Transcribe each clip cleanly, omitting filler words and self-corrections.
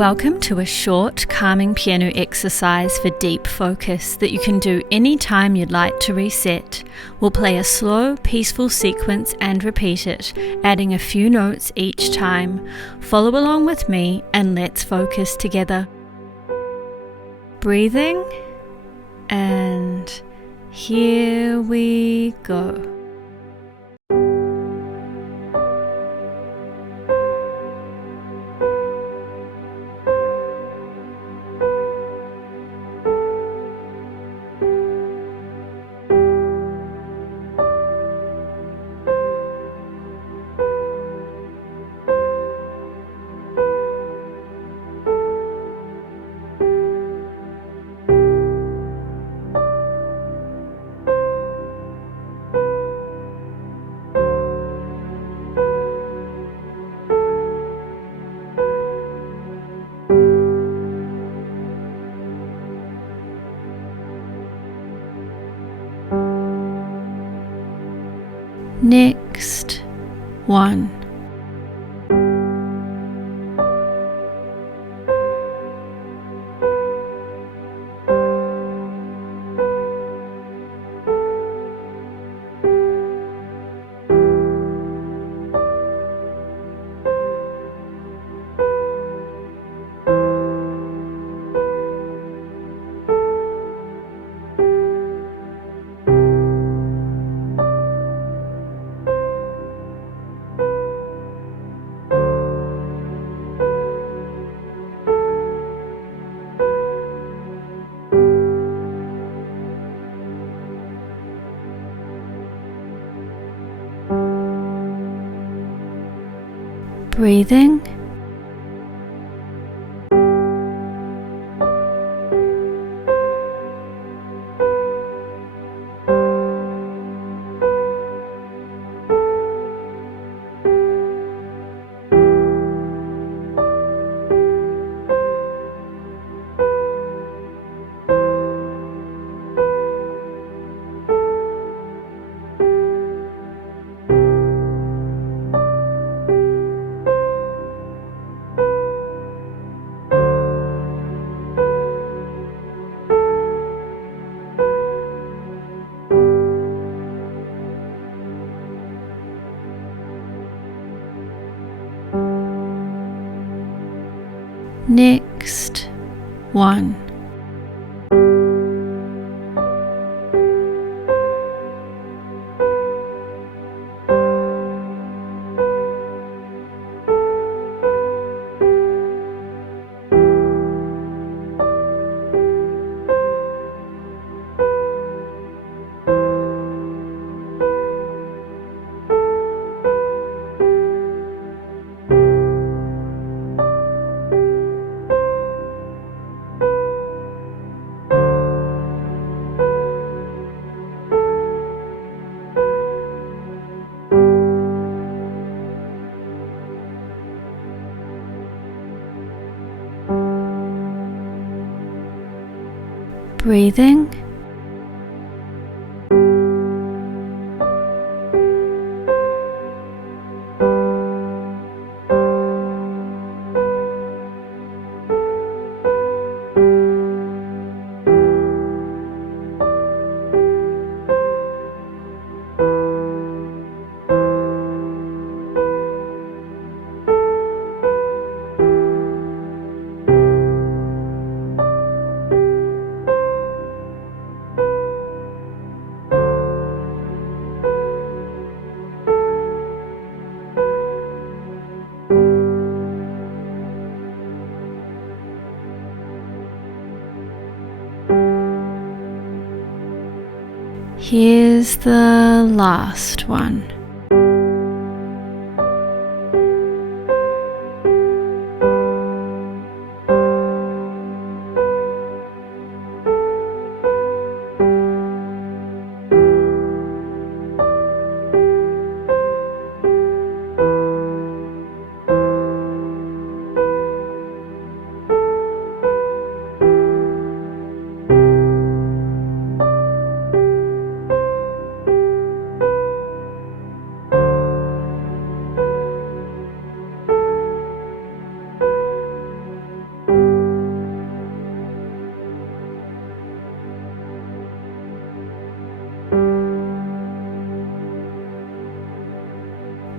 Welcome to a short, calming piano exercise for deep focus that you can do any time you'd like to reset. We'll play a slow, peaceful sequence and repeat it, adding a few notes each time. Follow along with me and let's focus together. Breathing, and here we go. Next one. Breathing, next one. Breathing, here's the last one.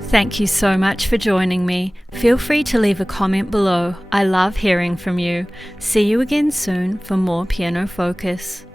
Thank you so much for joining me. Feel free to leave a comment below. I love hearing from you. See you again soon for more Piano Focus.